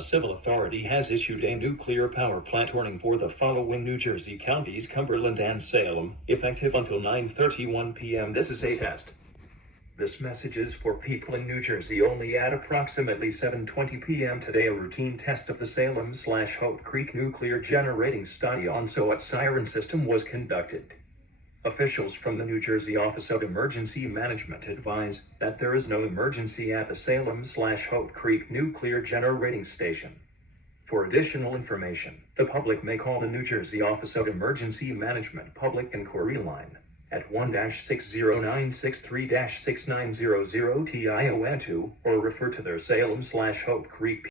A civil authority has issued a nuclear power plant warning for the following New Jersey counties: Cumberland and Salem, effective until 9:31 p.m. This is a test. This message is for people in New Jersey only. At approximately 7:20 p.m. today, a routine test of the Salem/Hope Creek nuclear generating station siren system was conducted. Officials from the New Jersey Office of Emergency Management advise that there is no emergency at the Salem/Hope Creek nuclear generating station. For additional information, the public may call the New Jersey Office of Emergency Management Public Inquiry Line at 1-60963-6900 TION2 or refer to their Salem/Hope Creek